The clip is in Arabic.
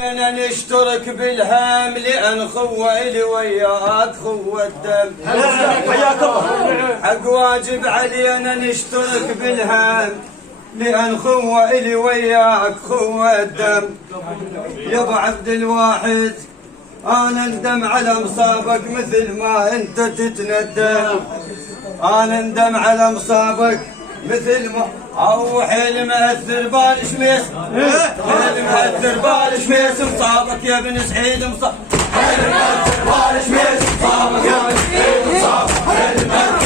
انا نشترك بالهام لان خوه الي وياك خوه الدم. حياك الله. حق واجب علينا نشترك بالهام لان خوه الي وياك خوه الدم. يا ابو عبد الواحد انا اندم على مصابك مثل ما انت تتندم. انا اندم على مصابك مثل ما او حيل مأثر بالشميس. حيل مأثر بالشميس مصابك يا ابن سعيد مصابك. حيل مأثر بالشميس مصابك يا ابن سعيد مصابك. حيل مأثر